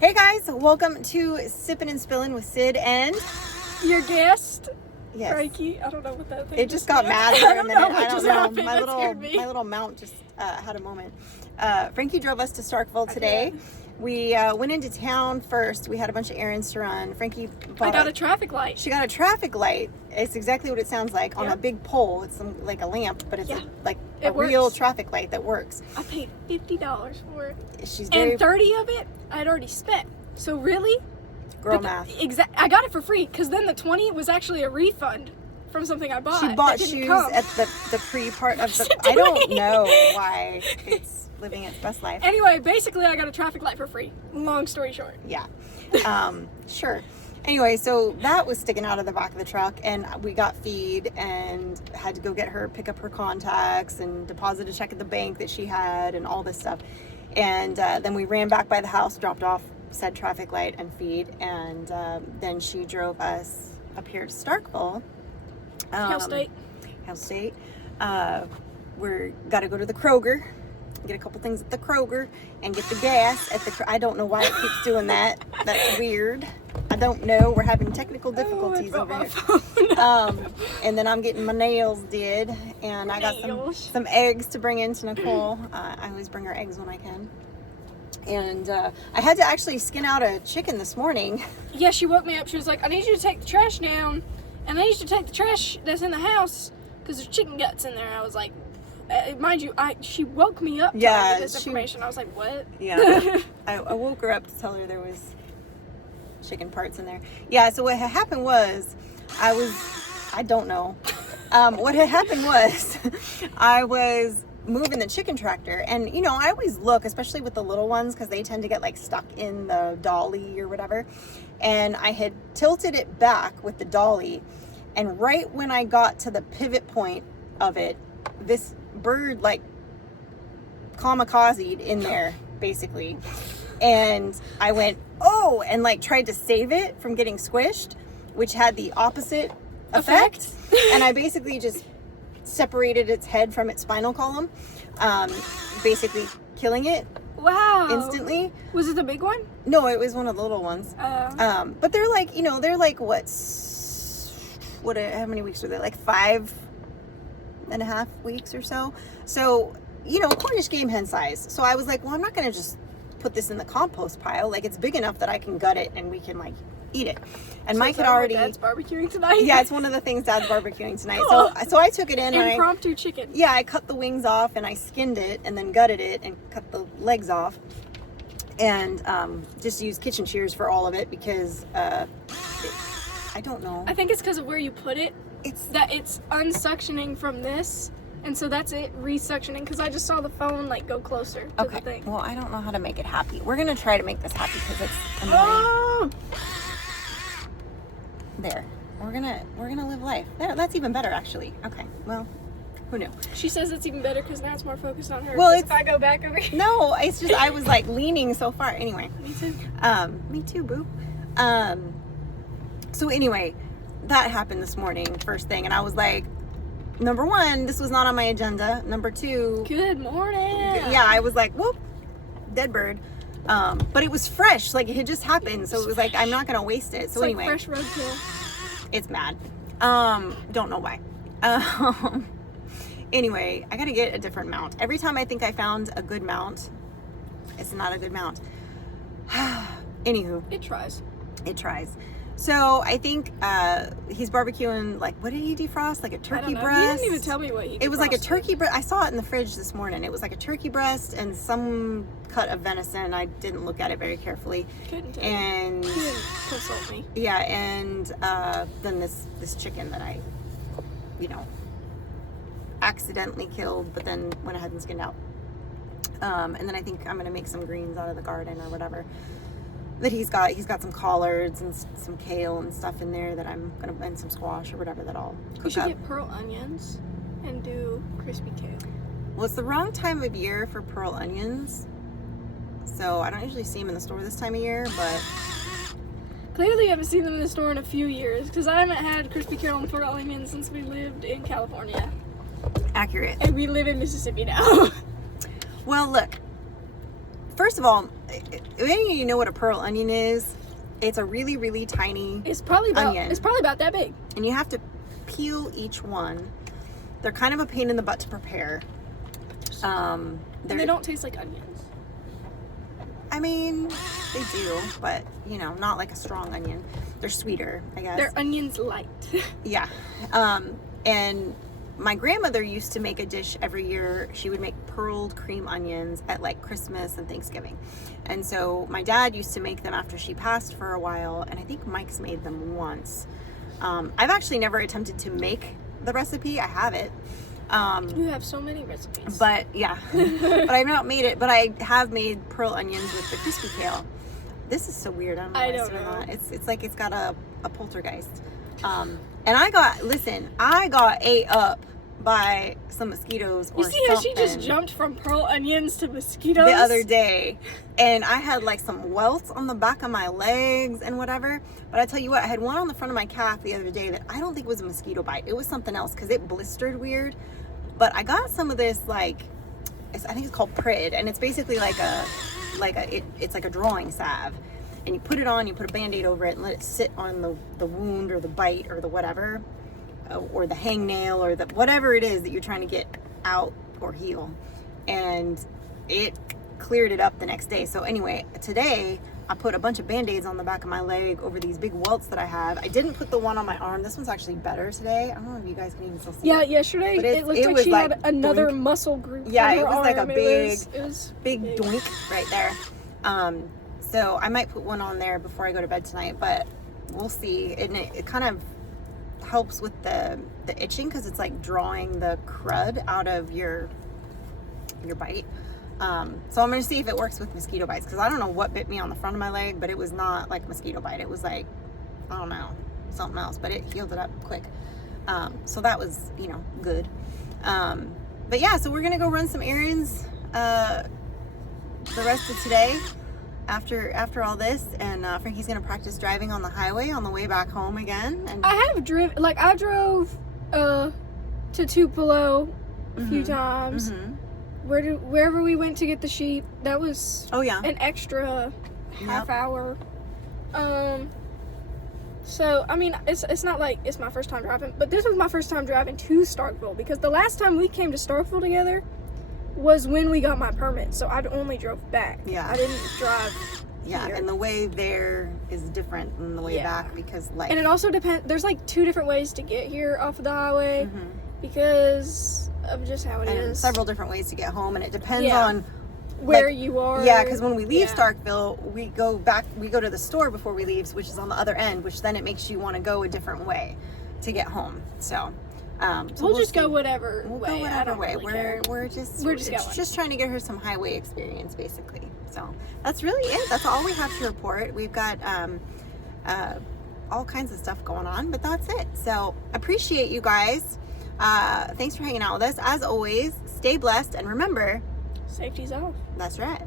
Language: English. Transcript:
Hey guys, welcome to Sippin' and Spillin' with Sid and your guest, yes. Frankie. I don't know what that thing. It just got mad for a minute. I don't know. Happened. My little mount just had a moment. Frankie drove us to Starkville today. We went into town first. We had a bunch of errands to run. Frankie got a traffic light. She got a traffic light. It's exactly what it sounds like on a big pole. It's like a lamp, but it's a real traffic light that works. I paid $50 for it. And 30 of it I had already spent. So really? Girl math. I got it for free because then the 20 was actually a refund from something I bought. She bought shoes at the pre part of the. I don't know why it's living its best life. Anyway, basically I got a traffic light for free. Long story short. Yeah. Sure. Anyway, so that was sticking out of the back of the truck, and we got feed and had to go get her, pick up her contacts and deposit a check at the bank that she had and all this stuff. And then we ran back by the house, dropped off said traffic light and feed, and then she drove us up here to Starkville. Hell State. We're got to go to the Kroger, get a couple things at the Kroger, and get the gas at the. I don't know why it keeps doing that. That's weird. I don't know. We're having technical difficulties over here. And then I'm getting my nails did, and I got some eggs to bring in to Nicole. I always bring her eggs when I can. And I had to actually skin out a chicken this morning. Yeah, she woke me up. She was like, I need you to take the trash down, and I need you to take the trash that's in the house because there's chicken guts in there. I was like, mind you, she woke me up to this information. I was like, what? Yeah. I woke her up to tell her there was chicken parts in there. Yeah, so what had happened was I don't know. What had happened was I was moving the chicken tractor, and you know, I always look, especially with the little ones, because they tend to get like stuck in the dolly or whatever, and I had tilted it back with the dolly, and right when I got to the pivot point of it, this bird like kamikazed in there basically, and I went and like tried to save it from getting squished, which had the opposite effect. And I basically just separated its head from its spinal column, basically killing it. Wow. Instantly. Was it the big one? No, it was one of the little ones. But they're like, you know, they're like how many weeks are they? Like 5.5 weeks or so. So, you know, Cornish game hen size. So I was like, well, I'm not going to just put this in the compost pile. Like, it's big enough that I can gut it and we can like eat it. And Mike had already. Dad's barbecuing tonight. Yeah, it's one of the things Dad's barbecuing tonight. Cool. So I took it in. Impromptu chicken. Yeah, I cut the wings off and I skinned it and then gutted it and cut the legs off, and just used kitchen shears for all of it because I don't know. I think it's because of where you put it. It's unsuctioning from this. And so that's it, resuctioning, because I just saw the phone like go closer to the thing. Well, I don't know how to make it happy. We're gonna try to make this happy because it's annoying. There. We're gonna live life. There, that's even better actually. Okay. Well, who knew? She says it's even better because now it's more focused on her. Well, if I go back over here. No, it's just I was like leaning so far. Anyway. Me too. Me too, boo. So anyway, that happened this morning, first thing, and I was like, number one, this was not on my agenda. Number two, good morning. Yeah, I was like, whoop, dead bird. But it was fresh, like it had just happened, so it was like I'm not gonna waste it. So anyway, fresh roadkill. It's mad. Don't know why. Anyway, I gotta get a different mount. Every time I think I found a good mount, it's not a good mount. Anywho, it tries. So I think he's barbecuing, like, what did he defrost? Like a turkey breast? He didn't even tell me what he defrosted. It was like a turkey breast. I saw it in the fridge this morning. It was like a turkey breast and some cut of venison. I didn't look at it very carefully. Couldn't tell. And he didn't consult me. Yeah, and then this chicken that I, you know, accidentally killed, but then went ahead and skinned out. And then I think I'm gonna make some greens out of the garden or whatever that he's got some collards and some kale and stuff in there that I'm gonna, and some squash or whatever that I'll cook up. You should get pearl onions and do crispy kale. Well, it's the wrong time of year for pearl onions, so I don't usually see them in the store this time of year, but clearly I haven't seen them in the store in a few years because I haven't had crispy kale and pearl onions since we lived in California. Accurate. And we live in Mississippi now. Well, look, first of all, you know what a pearl onion is? It's a really, really tiny It's probably about onion. It's probably about that big. And you have to peel each one. They're kind of a pain in the butt to prepare. And they don't taste like onions. I mean, they do, but you know, not like a strong onion. They're sweeter, I guess. They're onions light. Yeah. And my grandmother used to make a dish every year. She would make pearled cream onions at like Christmas and Thanksgiving. And so my dad used to make them after she passed for a while, and I think Mike's made them once. I've actually never attempted to make the recipe. I have it. You have so many recipes. But yeah, but I've not made it. But I have made pearl onions with the crispy kale. This is so weird. I don't know. It's like it's got a poltergeist. And I got ate up by some mosquitoes or something. You see how she just jumped from pearl onions to mosquitoes? The other day. And I had like some welts on the back of my legs and whatever. But I tell you what, I had one on the front of my calf the other day that I don't think was a mosquito bite. It was something else because it blistered weird. But I got some of this I think it's called Prid, and it's basically it's like a drawing salve. And you put it on, you put a Band-Aid over it and let it sit on the wound or the bite or the whatever, or the hangnail or the whatever it is that you're trying to get out or heal. And it cleared it up the next day. So anyway, today I put a bunch of Band-Aids on the back of my leg over these big welts that I have. I didn't put the one on my arm. This one's actually better today. I don't know if you guys can even still see it. Yesterday it looked like she had another muscle group. Yeah, on her it was arm. like a big, it was big doink right there. So I might put one on there before I go to bed tonight, but we'll see. And it kind of helps with the itching because it's like drawing the crud out of your bite. So I'm going to see if it works with mosquito bites, because I don't know what bit me on the front of my leg, but it was not like a mosquito bite. It was like, I don't know, something else, but it healed it up quick. So that was, good. But yeah, so we're going to go run some errands the rest of today after all this, and Frankie's going to practice driving on the highway on the way back home again. And I drove to Tupelo a few times. Mm-hmm. Wherever we went to get the sheep, that was an extra half hour. So I mean, it's not like it's my first time driving, but this was my first time driving to Starkville, because the last time we came to Starkville together was when we got my permit, so I only drove back. Yeah, I didn't drive here. And the way there is different than the way back, because and it also depends. There's like 2 different ways to get here off of the highway, because of just how it is. Several different ways to get home, and it depends on where you are. Yeah, because when we leave Starkville, we go to the store before we leave, which is on the other end, which then it makes you want to go a different way to get home. So, we'll just go whatever way. Go whatever way. Really We're just going. Just trying to get her some highway experience, basically. So that's really it. That's all we have to report. We've got all kinds of stuff going on, but that's it. So appreciate you guys. Thanks for hanging out with us. As always, stay blessed, and remember, safety's off. That's right.